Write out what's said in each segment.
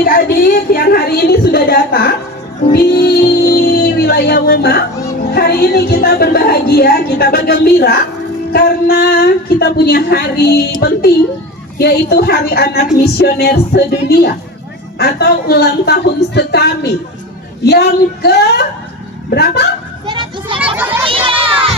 adik-adik yang hari ini sudah datang di wilayah Woma. Hari ini kita berbahagia, kita bergembira karena kita punya hari penting, yaitu Hari Anak Misioner Sedunia atau ulang tahun sekami yang ke berapa?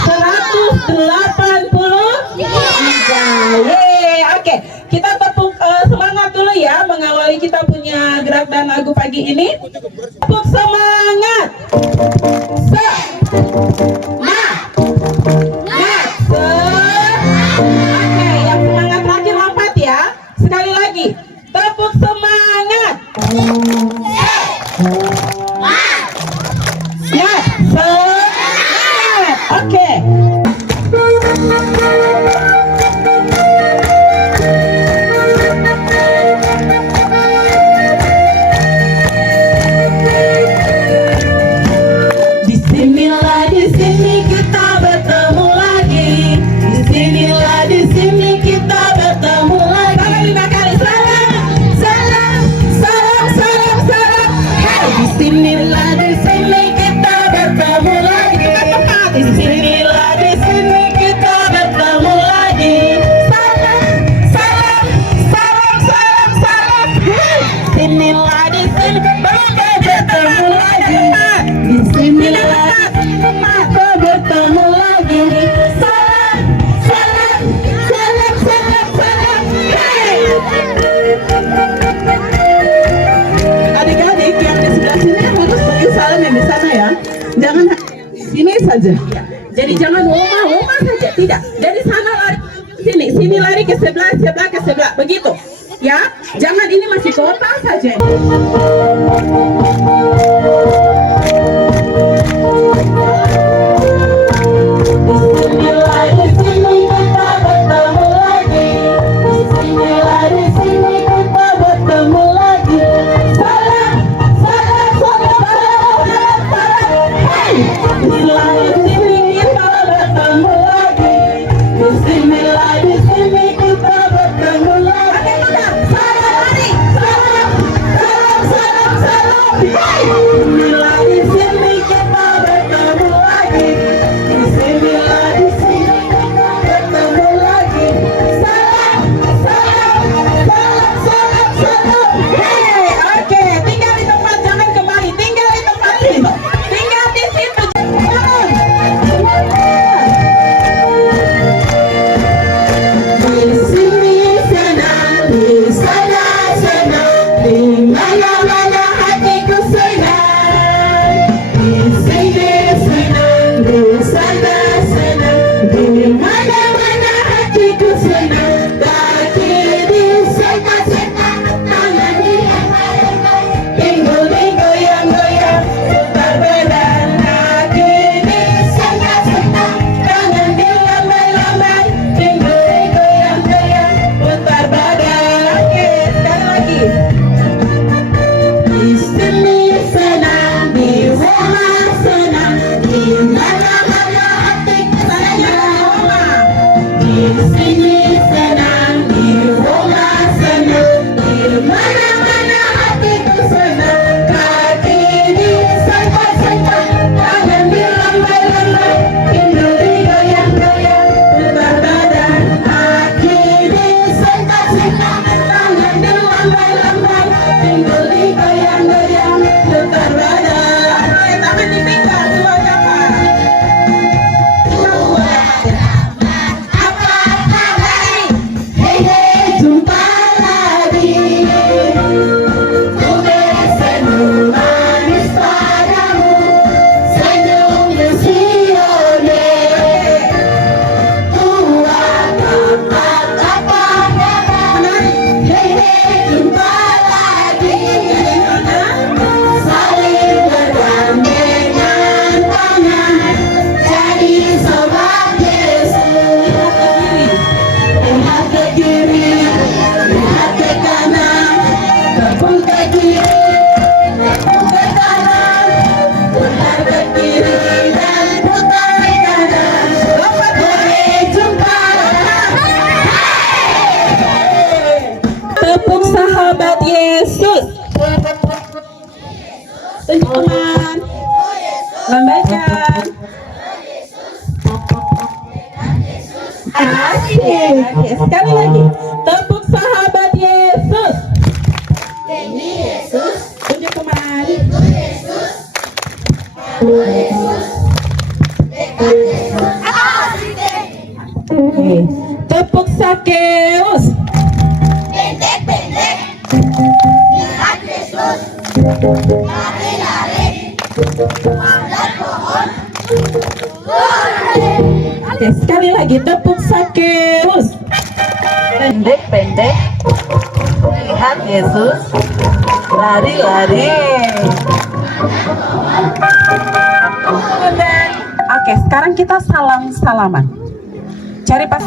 183. Oke, kita tepuk semangat dulu ya mengawali kita punya gerak dan lagu pagi ini. Tepuk semangat. Oke, yang semangat terakhir lompat ya. Sekali lagi, tepuk semangat. Ya, semangat. Oke. Adik-adik yang di sebelah sini harus beri salam yang di sana ya. Jangan sini saja. Jadi jangan woma saja, tidak. Dari sana lari sini lari ke sebelah ke sebelah, begitu. Ya, jangan ini masih kota saja. Oke, sekali lagi. Tepuk sahabat Yesus. Demi Yesus. Tunjuk kemari. Yesus. Yesus. Oke. Tepuk Sakeus. Pendek-pendek. Lihat Yesus. Lari-lari. Manjat pohon. Oke, sekali lagi tepuk Sakeus. Pendek-pendek, lihat Yesus, lari-lari. Oke, sekarang kita salam-salaman. Cari pas.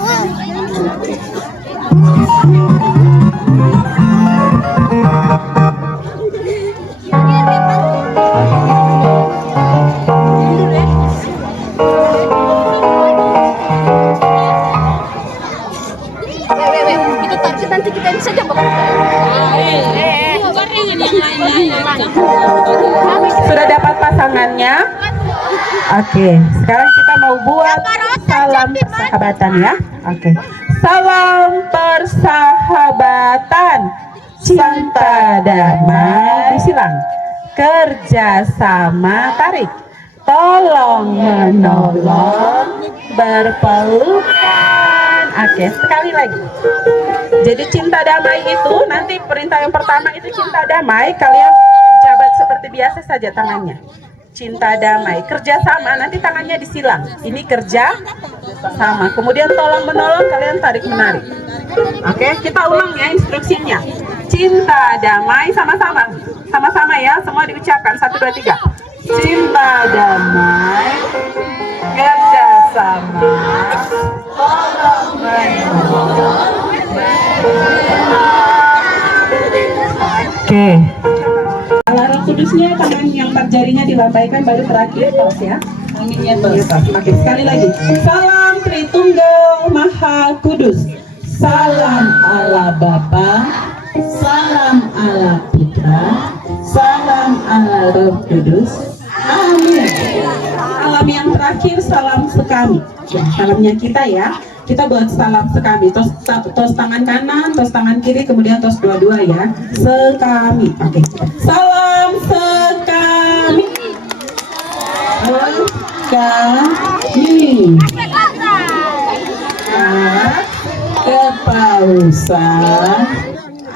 Itu target nanti kita bisa dapat. Sudah dapat pasangannya? Oke, sekarang kita mau buat salam persahabatan ya. Oke, salam persahabatan, cinta damai, silang, kerjasama, tarik, tolong menolong, berpelukan. Oke, sekali lagi. Jadi cinta damai itu nanti perintah yang pertama itu cinta damai, kalian jabat seperti biasa saja tangannya. Cinta damai, kerjasama nanti tangannya disilang. Ini kerja sama. Kemudian tolong menolong, kalian tarik menarik. Oke, kita ulang ya instruksinya. Cinta damai sama-sama, sama-sama ya. Semua diucapkan 1, 2, 3. Cinta damai, kerjasama, tolong menolong. Oke. Alarm kudusnya tangan yang 4 jarinya dilambaikan baru terakhir tos ya. Aminnya tos. Oke, sekali lagi. Salam Tritunggal Maha Kudus. Salam Allah Bapa. Salam Allah Putra. Salam Allah Roh Kudus. Amin. Salam yang terakhir salam sekami. Ya, salamnya kita ya. Kita buat salam sekami, tos tangan kanan, tos tangan kiri, kemudian tos dua-dua ya. Sekami. Oke. Salam sekami. Sekami. Kepausan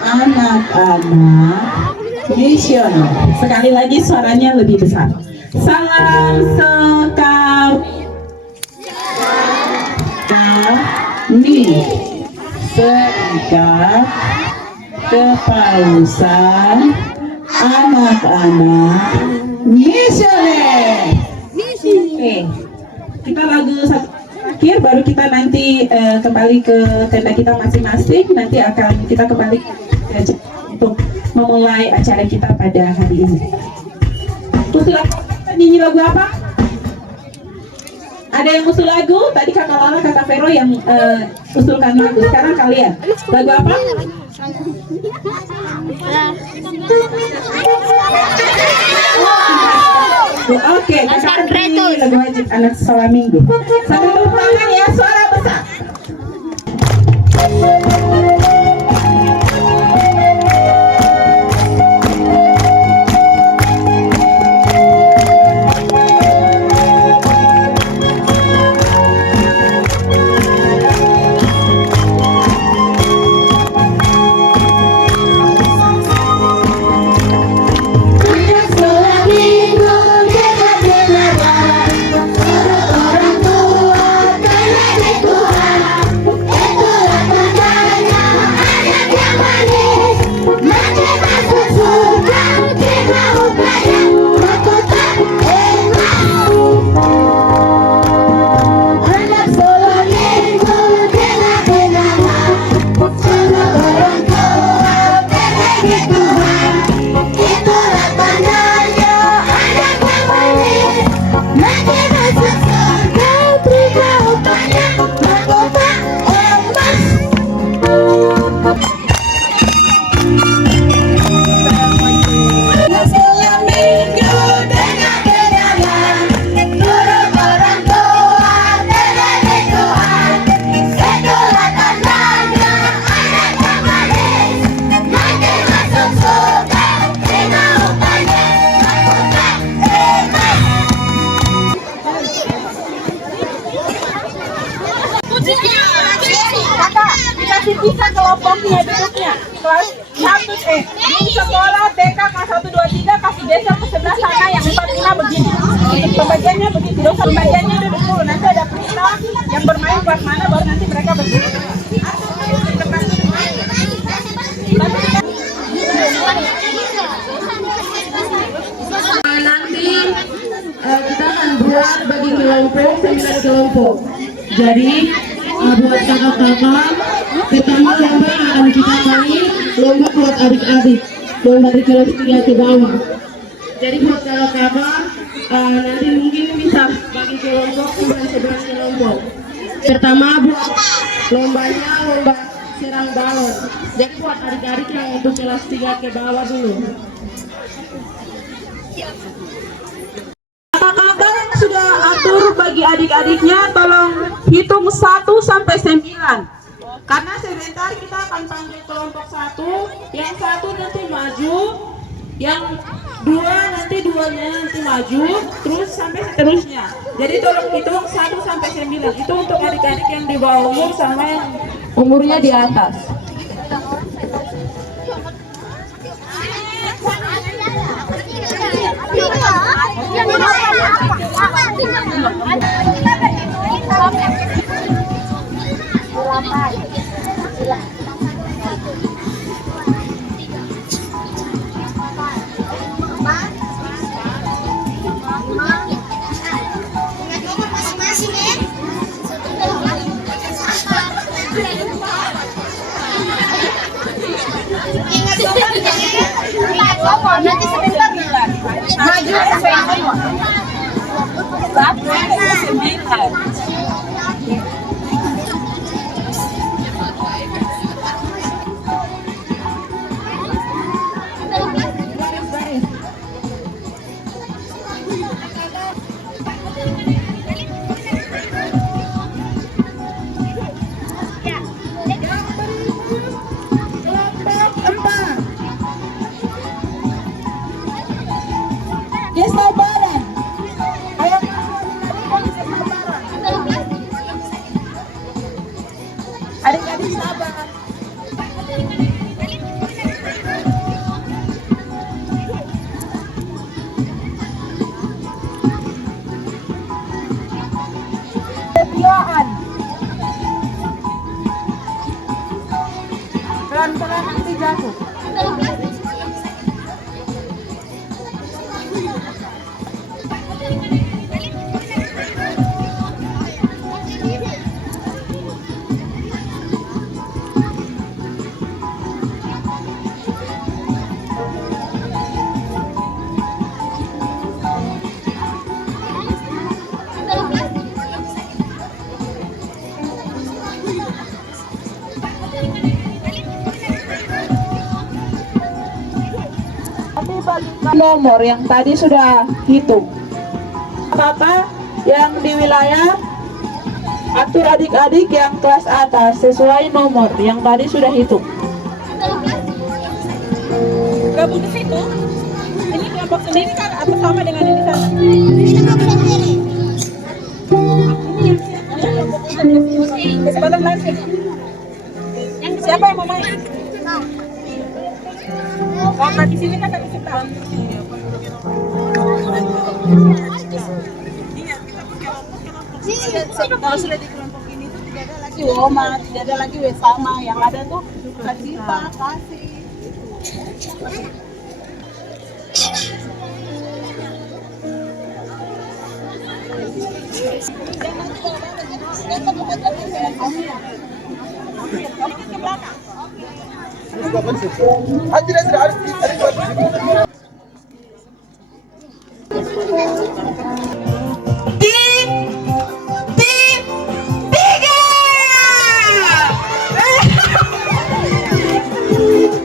anak-anak misioner. Sekali lagi suaranya lebih besar. Salam sekami. Kami serikat kepausan anak-anak misioner. Oke, kita lagu terakhir baru kita nanti kembali ke tenda kita masing-masing. Nanti akan kita kembali untuk memulai acara kita pada hari ini. Usul kita nyanyi lagu apa? Ada yang usul lagu? Tadi kakak Lala, kakak Vero yang usulkan lagu. Sekarang kalian, lagu apa? Oke, kakak Andri, lagu wajib anak sekolah minggu. Sambil tepuk tangan ya, suara besar. Orang tua karena Tuhan, itulah tandanya dipisah kelompoknya duduknya. Kelas 1 di sekolah TK kelas 1 2 3 kasih geser ke sebelah sana yang 4 5 begini. Pembagiannya begitu. Dosa pembagiannya duduk dulu. Nanti ada perintah yang bermain buat mana baru nanti mereka berdiri. Nanti kita akan buat bagi kelompok 9 kelompok. Jadi buat kakak-kakak, pertama lomba akan kita main lomba buat adik-adik, lomba dari kelas 3 ke bawah. Jadi buat kakak-kakak nanti mungkin bisa bagi kelompok 9 kelompok. Pertama buat lombanya lomba serang balon. Jadi buat adik-adik yang untuk kelas 3 ke bawah dulu. Kakak-kakak yang sudah atur bagi adik-adiknya tolong hitung 1 sampai 9. Karena sebentar kita akan panggil kelompok 1, yang 1 nanti maju, yang 2 nanti duanya nanti maju, terus sampai seterusnya. Jadi tolong hitung 1 sampai 9. Itu untuk adik-adik yang di bawah umur sama yang umurnya di atas. Nanti sebentar maju Kesabaran. Adik-adik sabar. Kesetiaan. Pelan-pelan nanti jatuh. Nomor yang tadi sudah hitung. Kakak yang di wilayah atur adik-adik yang kelas atas sesuai nomor yang tadi sudah hitung. Gabung di situ. Ini kelompok sendiri kan atau sama dengan yang di sana? Kesempatan langsung. Siapa yang mau main? Kakak di sini kan tadi suka. Kalau sudah di kelompok ini tuh tidak ada lagi Woma, tidak ada lagi Wesama, yang ada tuh Kasipa, Kasih.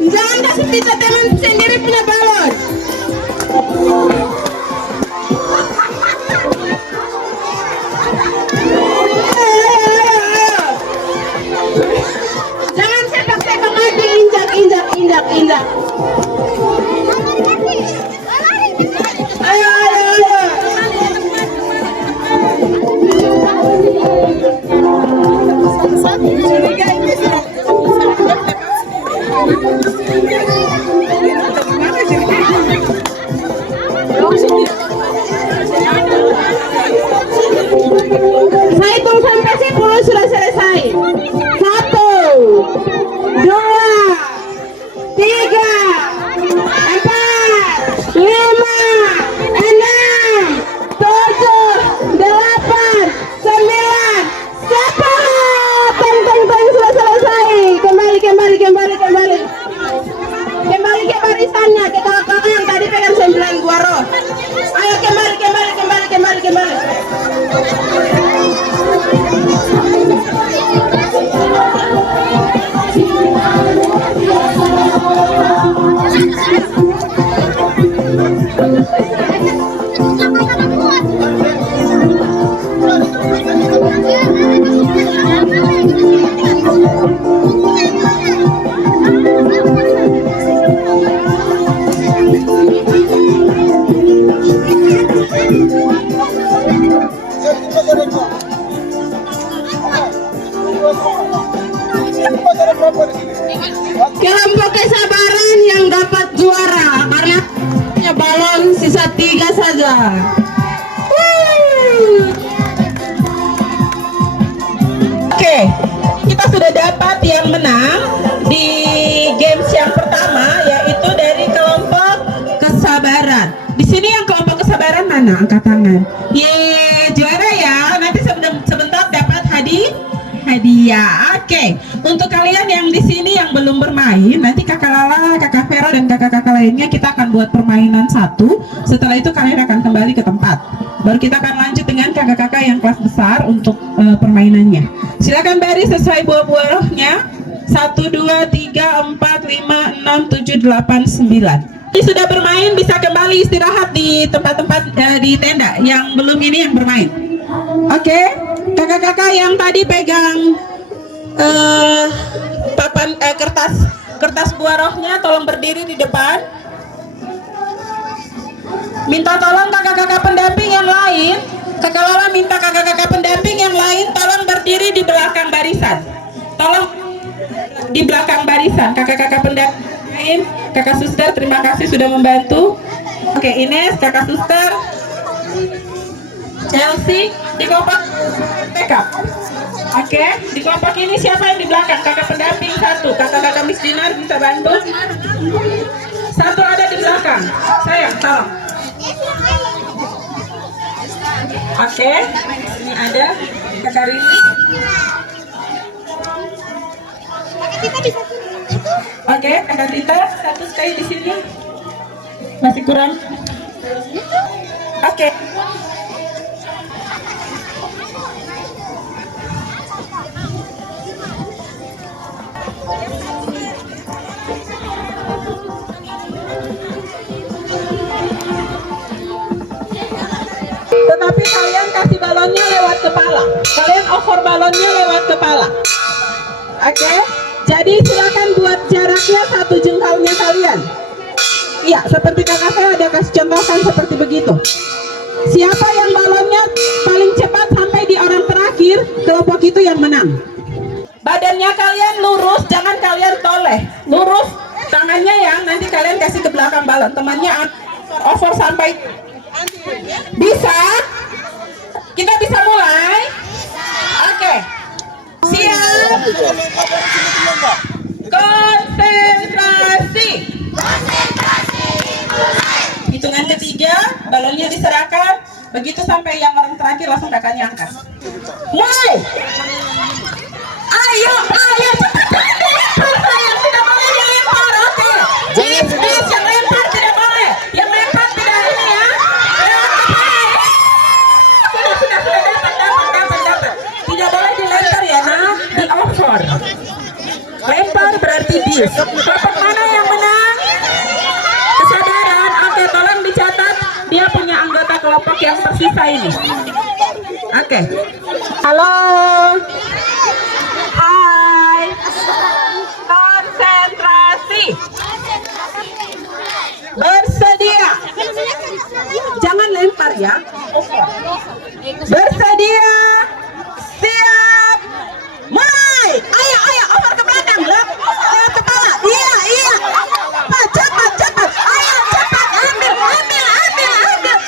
Jangan kasih pita teman sendiri punya balon. Jangan sepak-sepak lagi, injak. Saya hitung sampai 10 sudah selesai. 1, 2, 3, 4, 5, 6, 7, 8, 9, 10. Teng sudah selesai. Kembali ke barisannya. Kakak yang tadi pegang 9 guaro. Ayo kembali. Kelompok kesabaran yang dapat juara karena punya balon sisa 3 saja. Oke, kita sudah dapat yang menang di games yang pertama, yaitu dari kelompok kesabaran. Di sini yang kelompok kesabaran mana? Angkat tangan. Yeay, juara ya. Nanti sebentar dapat hadiah. Oke, untuk kalian yang di sini yang belum bermain, nanti kakak Lala, kakak Vera, dan kakak-kakak lainnya kita akan buat permainan satu. Setelah itu kalian akan kembali ke tempat. Baru kita akan lanjut dengan kakak-kakak yang kelas besar untuk permainannya. Silakan baris sesuai buah-buah rohnya. 1, 2, 3, 4, 5, 6, 7, 8, 9. Ini sudah bermain bisa kembali istirahat di tempat-tempat di tenda. Yang belum ini yang bermain. Oke, kakak-kakak yang tadi pegang kertas buah rohnya, tolong berdiri di depan. Minta tolong kakak-kakak pendamping yang lain. Kakak Lala minta kakak-kakak pendamping yang lain tolong berdiri di belakang barisan. Tolong di belakang barisan. Kakak-kakak pendamping, kakak suster, terima kasih sudah membantu. Oke, Ines, kakak suster, Chelsea, di kelompok backup. Oke, di kelompok ini siapa yang di belakang? Kakak pendamping 1, kakak-kakak Miss Dinar bisa bantu. 1 ada di belakang. Sayang, tolong. Oke, ini ada kakak Rini. Oke, kakak Tita 1 stay di sini. Masih kurang. Oke. Tetapi kalian kasih balonnya lewat kepala. Kalian over balonnya lewat kepala. Oke? Jadi silakan buat jaraknya 1 jengkalnya kalian. Iya, seperti kakak saya ada kasih contohkan seperti begitu. Siapa yang balonnya paling cepat sampai di orang terakhir, kelompok itu yang menang. Badannya kalian lurus, jangan kalian toleh. Lurus tangannya ya, nanti kalian kasih ke belakang balon. Temannya over sampai. Bisa? Kita bisa mulai? Oke. Siap. Konsentrasi. Hitungan ketiga, balonnya diserahkan. Begitu sampai yang orang terakhir langsung kakaknya angkat. Mulai. Ayo, cepat. Sayang, tidak boleh dilempar. Oke. Please, yang lempar tidak boleh. Yang lempar tidak ini ya. Sudah dapat. Tidak boleh dilempar ya, nah. Di over. Lempar berarti bis. Kelompok mana yang menang? Kesadaran. Oke, tolong dicatat. Dia punya anggota kelompok yang tersisa ini. Oke. Halo. Hai. Konsentrasi. Bersedia. Jangan lempar ya. Bersedia. Siap. Mulai. Ayo over ke belakang. Lewat kepala. Iya. Cepat. Ayo cepat. Ambil. Cepat ambil.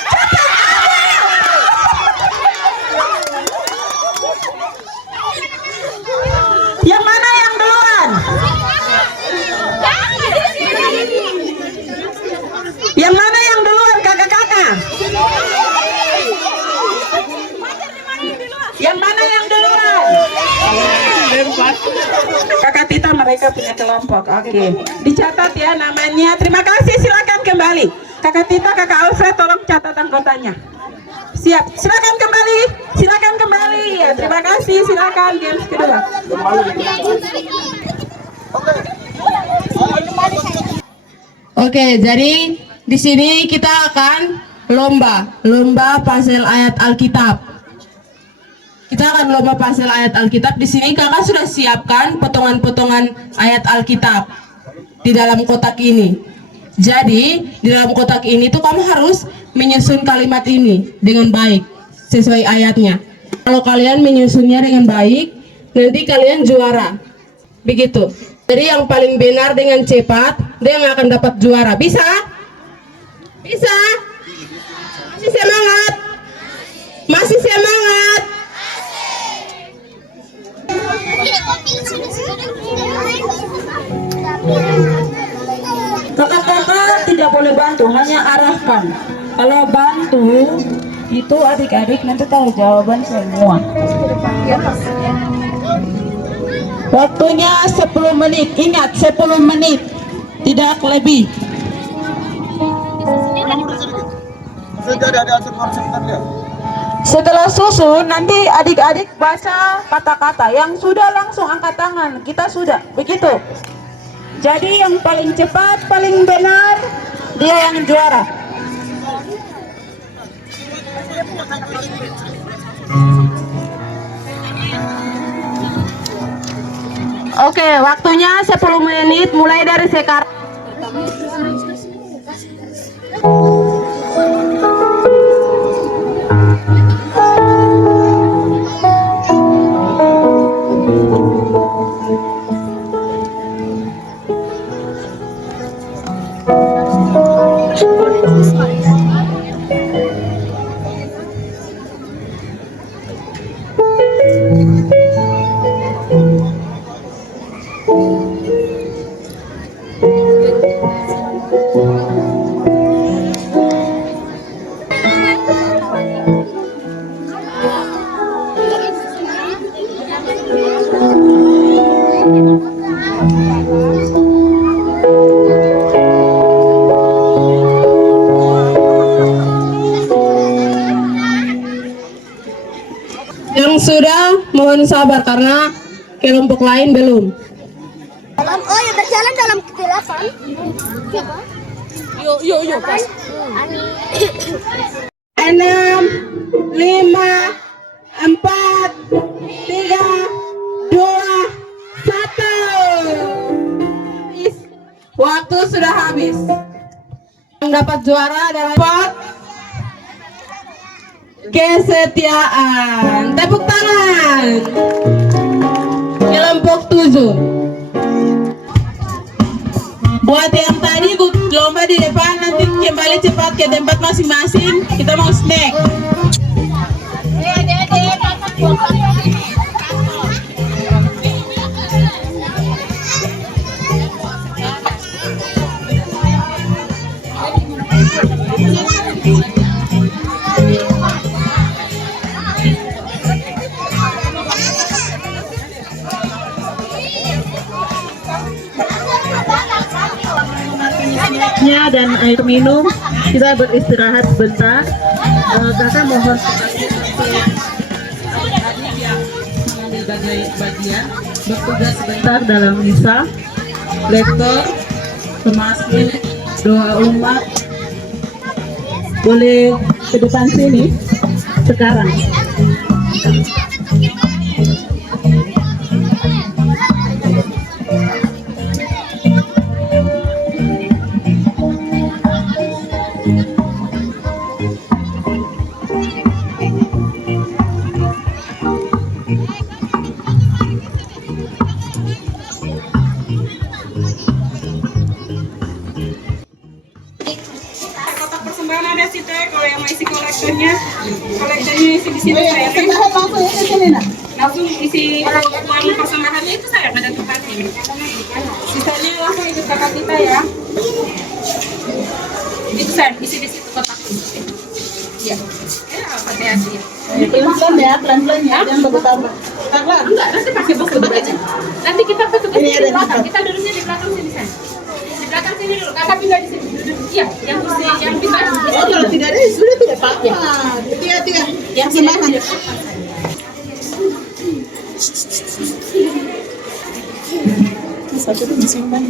Yang mana yang duluan? Kakak Tita mereka punya kelompok. Oke. Dicatat ya namanya. Terima kasih, silakan kembali. Kakak Tita, Kakak Alfred tolong catat anggotanya. Siap. Silakan kembali. Silakan kembali. Ya, terima kasih. Silakan games kedua. Oke, jadi di sini kita akan lomba puzzle ayat Alkitab. Kita akan lomba puzzle ayat Alkitab. Di sini kakak sudah siapkan potongan-potongan ayat Alkitab di dalam kotak ini. Jadi di dalam kotak ini tuh kamu harus menyusun kalimat ini dengan baik sesuai ayatnya. Kalau kalian menyusunnya dengan baik, nanti kalian juara. Begitu. Jadi yang paling benar dengan cepat, dia yang akan dapat juara. Bisa? Bisa? Masih semangat? Masih semangat? Kakak-kakak tidak boleh bantu, hanya arahkan. Kalau bantu, itu adik-adik nanti tahu jawaban semua. Waktunya 10 menit, ingat 10 menit, tidak lebih. Setelah susun, nanti adik-adik baca kata-kata. Yang sudah langsung angkat tangan, kita sudah, begitu. Jadi yang paling cepat, paling benar, dia yang juara. Oke, waktunya 10 menit mulai dari sekarang. Yang sudah mohon sabar karena kelompok lain belum. Oh ya, berjalan dalam kegelapan. Yuk, pas. 6, 5, 4, 3, 2, 1. Waktu sudah habis. Yang dapat juara adalah kesetiaan. Tepuk tangan. Kelompok 7. Buat yang tadi ikut lomba di depan, nanti kembali cepat ke tempat masing-masing. Kita mau snack. Dan air minum, kita beristirahat sebentar. Kakak mohon bagian bertugas sebentar dalam misa, lektor, semazmur, doa umat. Boleh ke depan sini sekarang. Kotak persembahan ada sih teh, kalau yang mau isi kolektornya isi di sini saya. Langsung isi uang persembahannya itu saya pada tempatnya. Sisanya langsung ikut kakak kita ya. Itu saya isi di situ kotak. Ya, hati-hati. Pelan-pelan ya, pelan-pelan ya, jangan tambah-tambah. Karena enggak, nanti pakai buku baca. Nanti kita petugas di belakang, kita duduknya di belakang sini kan. Di belakang sini dulu, kakak tinggal di sini duduk. Iya, yang kursi yang kita. Oh, kalau tidak ada sudah tidak apa-apa. Tiga. Yang sebelahan. Satu itu disimpan.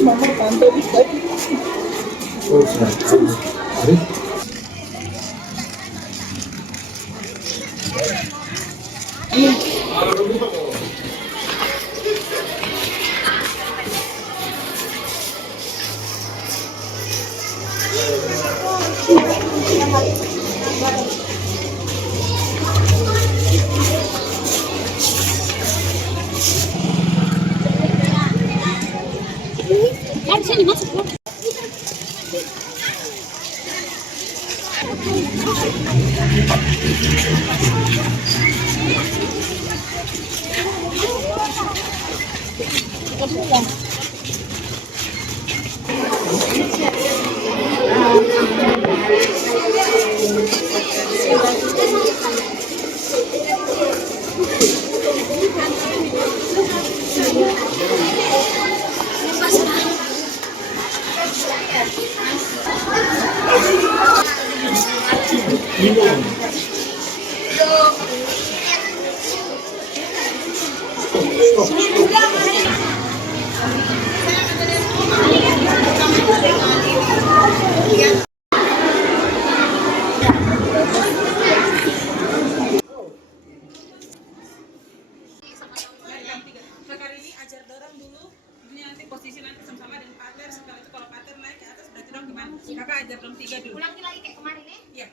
Mama pantau di sini. Oh, sorry. Sini masuk. Sekarang ini ajar dorong dulu. Ini nanti posisi nanti sama-sama dengan partner. Setelah itu kalau partner naik ke atas berarti dong gimana? Kakak ajar dong 3 dulu. Ulangi lagi kayak kemarin ya. Iya.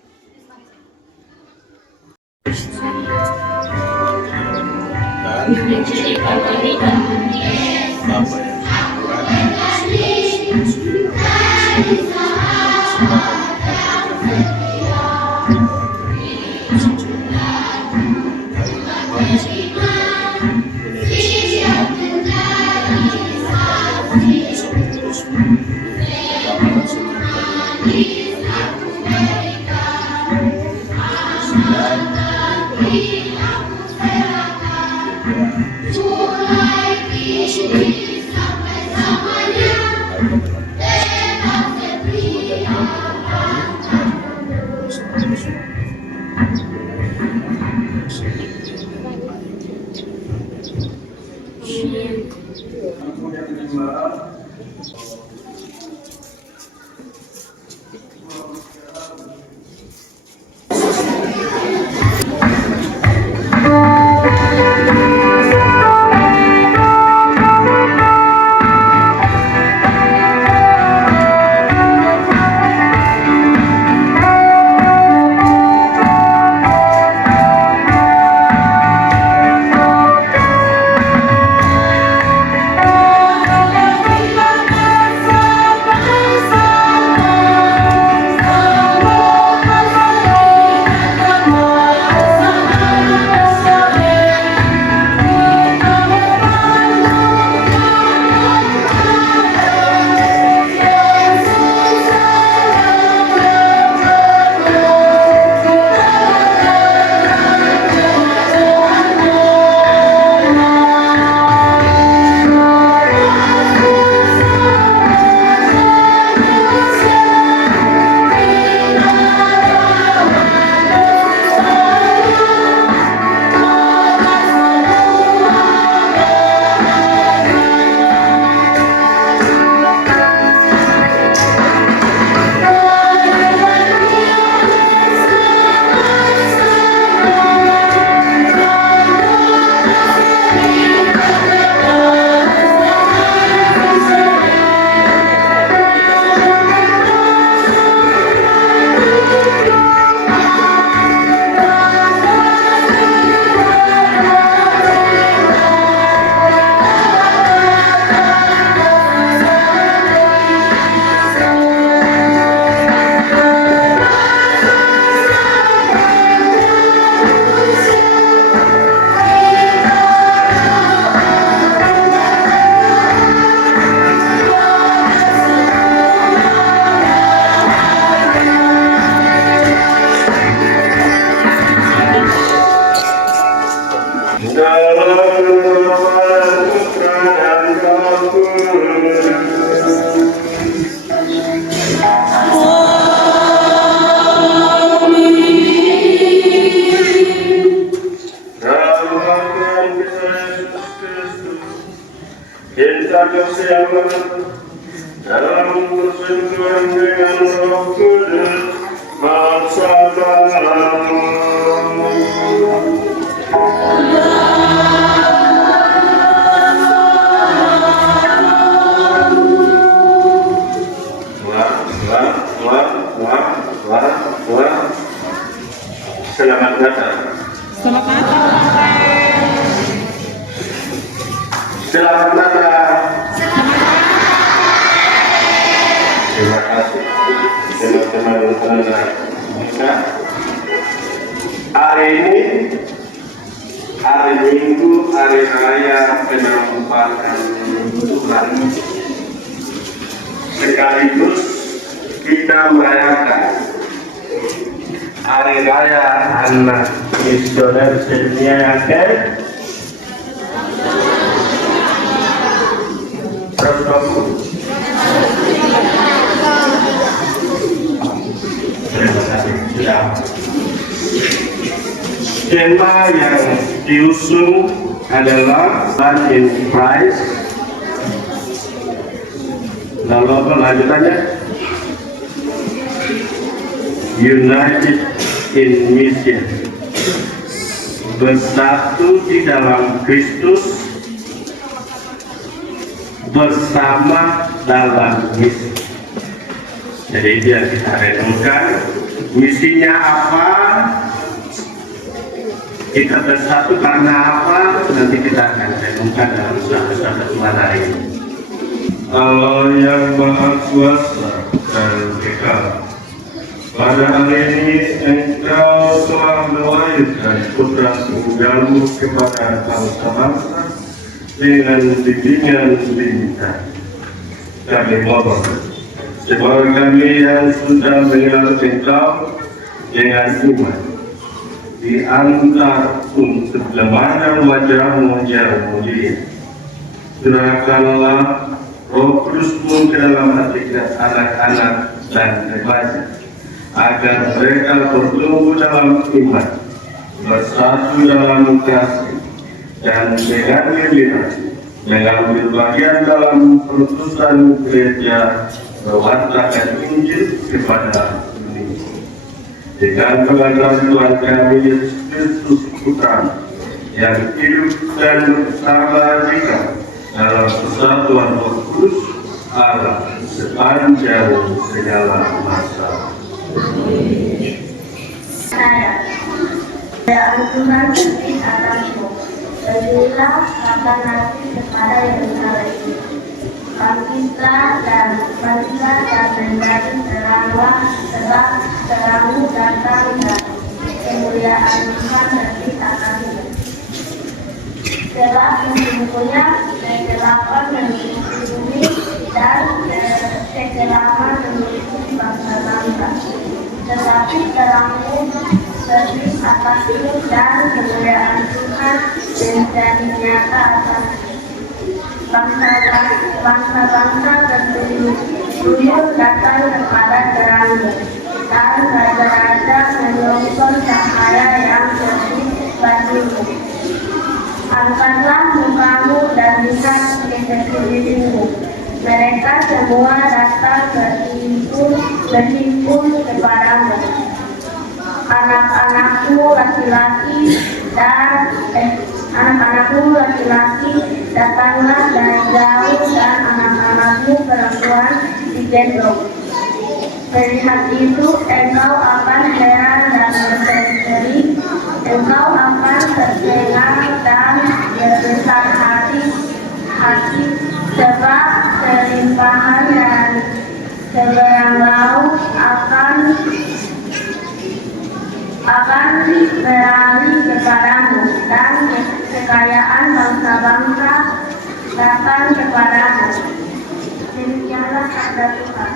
Kita kesialan dalam persekutuan dengan Roh Kudus bersama. Selamat datang. Selamat datang. Selamat datang. Terima kasih teman-teman anak muda. Hari ini hari Minggu, hari raya penambahan Tuhan. Sekaligus kita merayakan hari raya anak misioner sedunia yang terima kasih sudah. Tema yang diusung adalah One in Christ. Lalu apa lanjutannya? United in Mission. Bersatu di dalam Kristus, bersama dalam misi. Jadi biar kita renungkan misinya apa, kita bersatu karena apa, nanti kita akan renungkan dalam suatu Tuhan hari ini. Allah yang Maha Kuasa dan Kekal, pada hari ini Engkau telah melahirkan putra tunggalmu kepada bangsa-bangsa dengan bimbingan lintang. Kami mohon sebab kami yang sudah mengenal Engkau dengan iman diantar untuk lembaran wajah-Mu yang mulia. Serahkanlah Roh Kudus-Mu ke dalam hati anak-anak dan remaja, agar mereka bertumbuh dalam iman, bersatu dalam kasih, dan dengan gembira mengambil bagian dalam perutusan gereja mewartakan Injil kepada dunia. Dengan pengajaran Tuhan kami Yesus Kristus Putra yang hidup dan bersama kita dalam persatuan Roh Kudus Allah sepanjang segala masa. Tuhan beri atasmu, berilah makan nasi kepada Yerusalem. Bangkitlah dan menjadi teranglah, sebab terangmu datang dan kemuliaan Tuhan beri atasmu. Sebab sesungguhnya kegelapan menutupi bumi dan kegelapan menutupi bangsa-bangsa. Tetapi terangmu beri atasmu dan kemuliaan Tuhan menjadi nyata atasmu. Bangsa-bangsa berduyun datang kepada terangmu, dan raja-raja menonton cahaya yang terbit bagimu. Angkatlah mukamu dan lihat ke sekelilingmu. Mereka semua datang berhimpun kepadamu. Anak-anakmu laki-laki datanglah dari jauh, dan anak-anakmu perempuan digendong. Melihat itu, engkau akan heran dan berseri-seri. Engkau akan tercengang dan berbesar hati, sebab kelimpahan dan seberang laut akan beralih kepadamu, dan kekayaan bangsa-bangsa datang kepadamu. Demikianlah sabda Tuhan.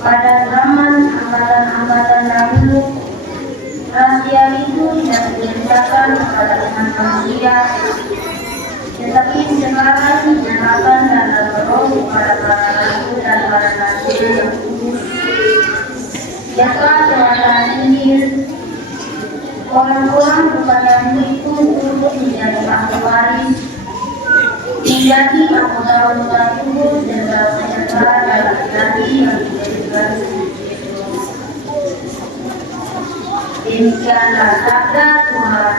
pada zaman angkatan-angkatan dahulu, rahasia itu tidak diceritakan kepada umat manusia, tetapi sekarang dinyatakan dan terberong kepada para rasul dan para nabi yang kudus. Jika selatan Injil, orang-orang bukan Yahudi itu turut menjadi ahli waris, menjadi anggota tubuh dan berpenyerta dalam hati yang dijadikan. Demikianlah sabda Tuhan.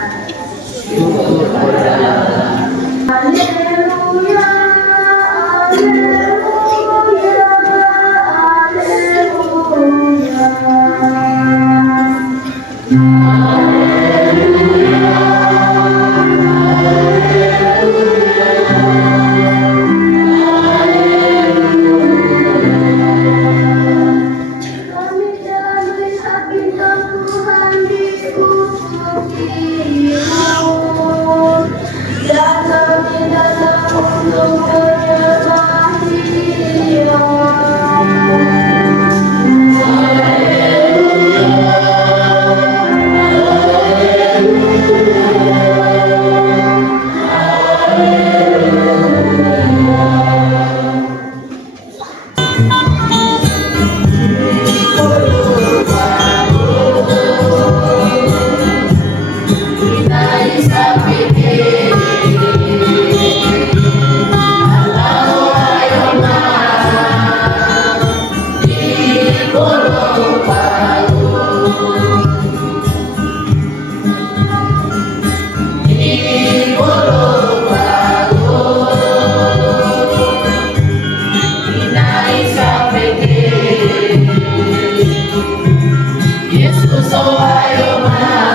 Haleluya, haleluya, kami jalan bisa bintang Tuhan diikuti-Mu, dan kami datang untuk menyembah Dia. Yesus, oh ayo mari.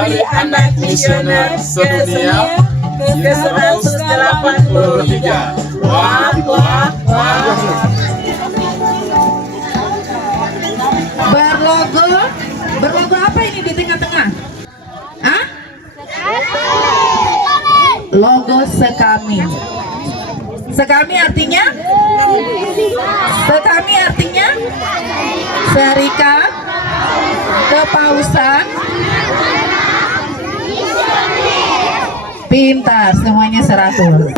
Hari Anak Misioner ke-183. Wah, wah, wah. Berlogo apa ini di tengah-tengah? Hah? Logo Sekami. Sekami artinya? Sekami artinya? Serikat Kepausan. Pintar, semuanya 100.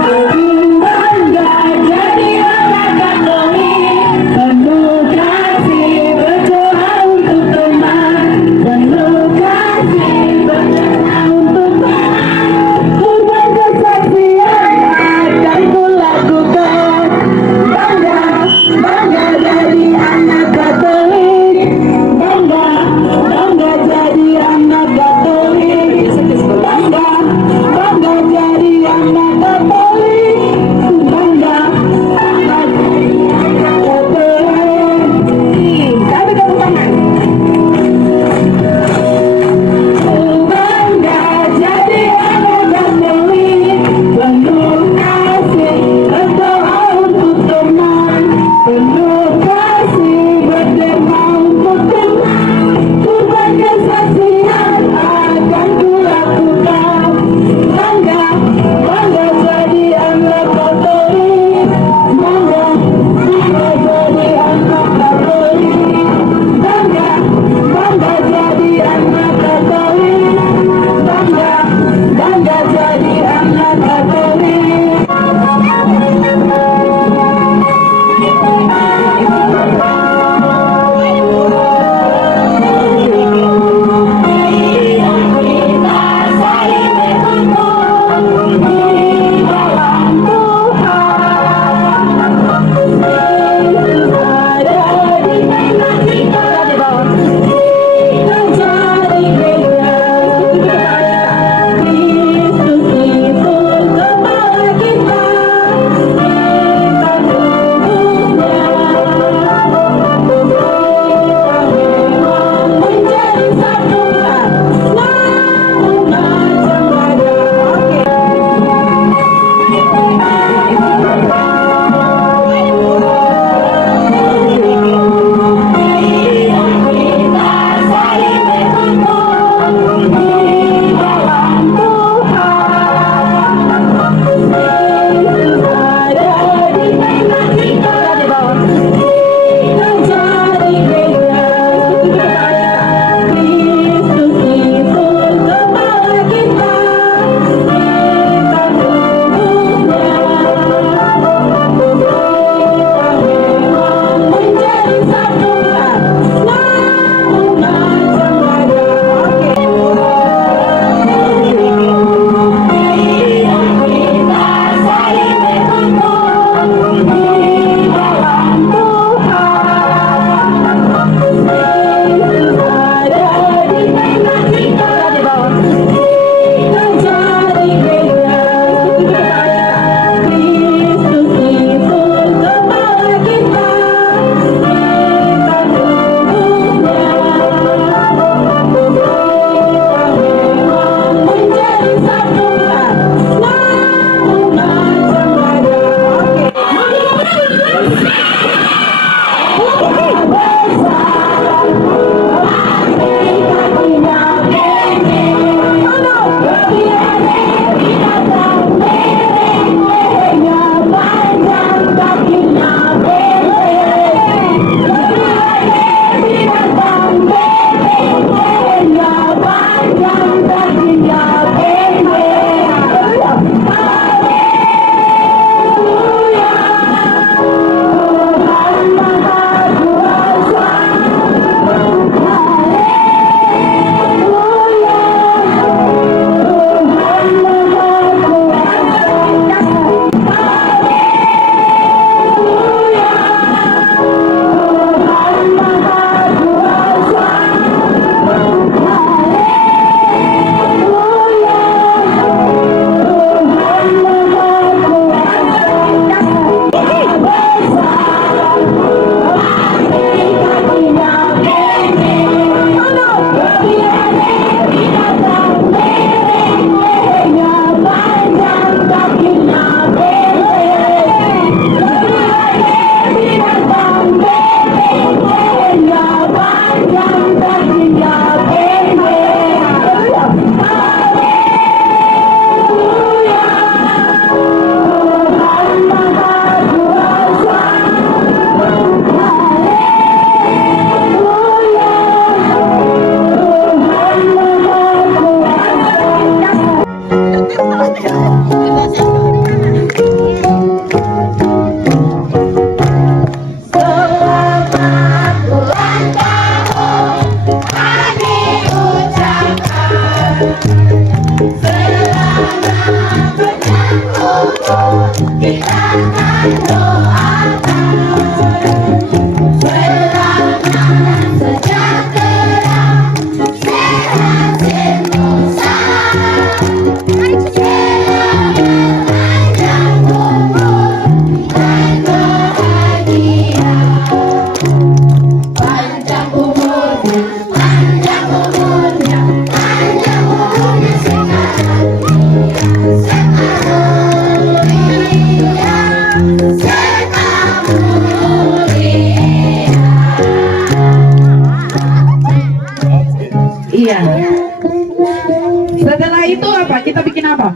Setelah itu apa? Kita bikin apa?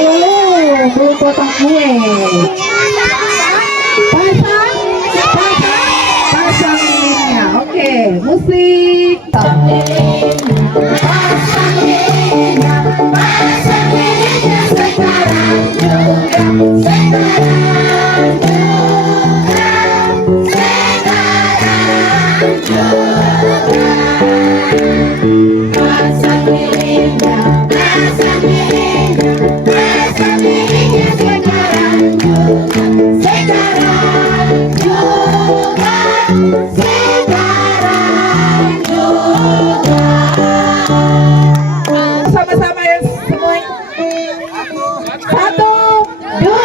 Oh, belum potong kue. Pasang lilinnya. Oke, musik. Sama-sama ya semua. 1, 2, 3.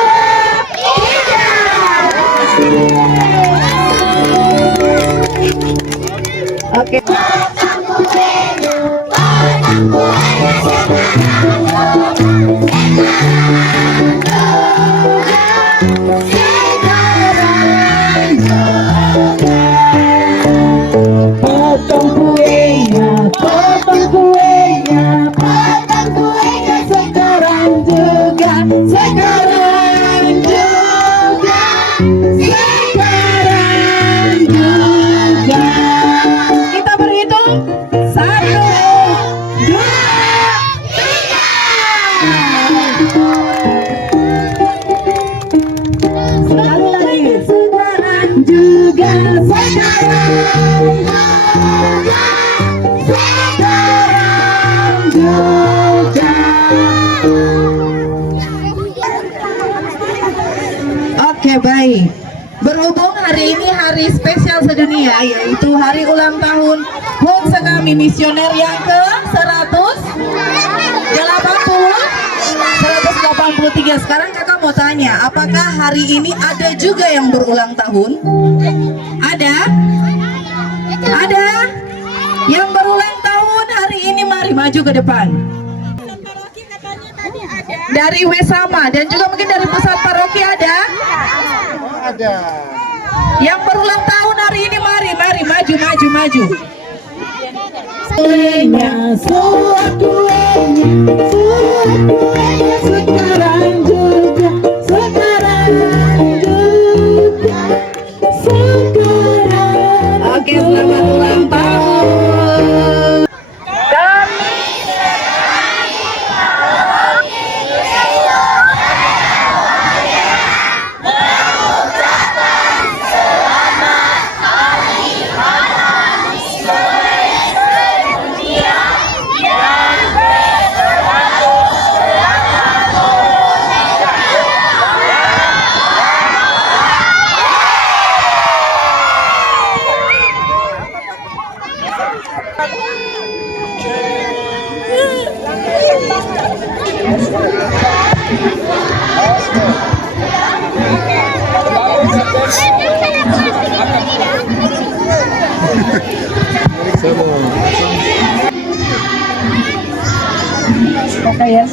Oke. Potong kuenya, potong kuenya, potong kuenya sekarang juga, sekarang juga, sekarang juga. Kita berhitung 1, 2, 3. Sekali lagi, sekarang juga, sekarang juga, sekarang juga. Oke, baik. Berhubung hari ini hari spesial sedunia, yaitu hari ulang tahun HUT Segami Misioner yang ke 183. Sekarang kakak mau tanya, apakah hari ini ada juga yang berulang tahun? Ada? Ada? Yang berulang tahun hari ini, mari maju ke depan. Dari Wesama dan juga mungkin dari pusat paroki ada? Ada. Yang berulang tahun hari ini, mari maju. Kuenya, suap kuenya, sekarang juga, sekarang juga, sekarang. Oke, selamat ulang tahun. Oke ya.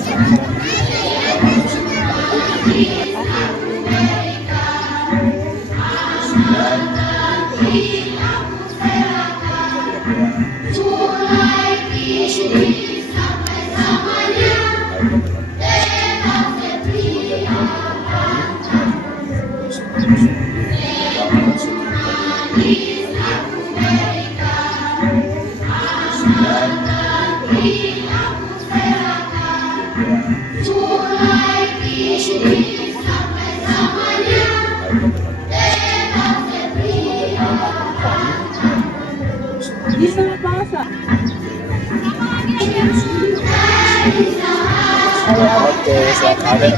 Oke, selamat ada.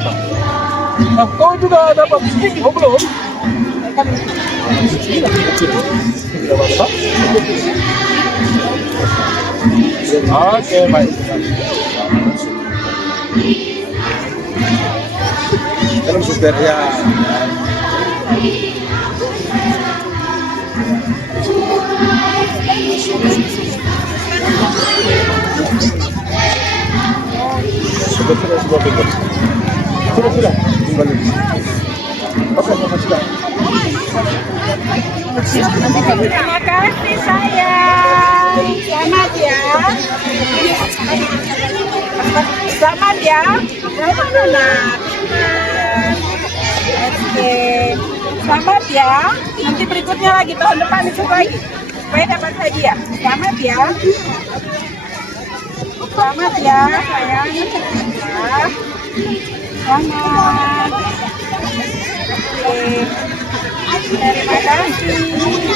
Nah, kau juga dapat sedikit, oh belum? Oke, baik. Dalam suster ya. Sudah, kembali. Oke, sudah. Terima kasih sayang. Selamat ya. Selamat ya. Selamat. Oke. Selamat ya. Nanti berikutnya lagi tahun depan ikut lagi. Supaya dapat hadiah. Selamat ya. Selamat ya sayang. Ya. Selamat. Oke. Terima kasih.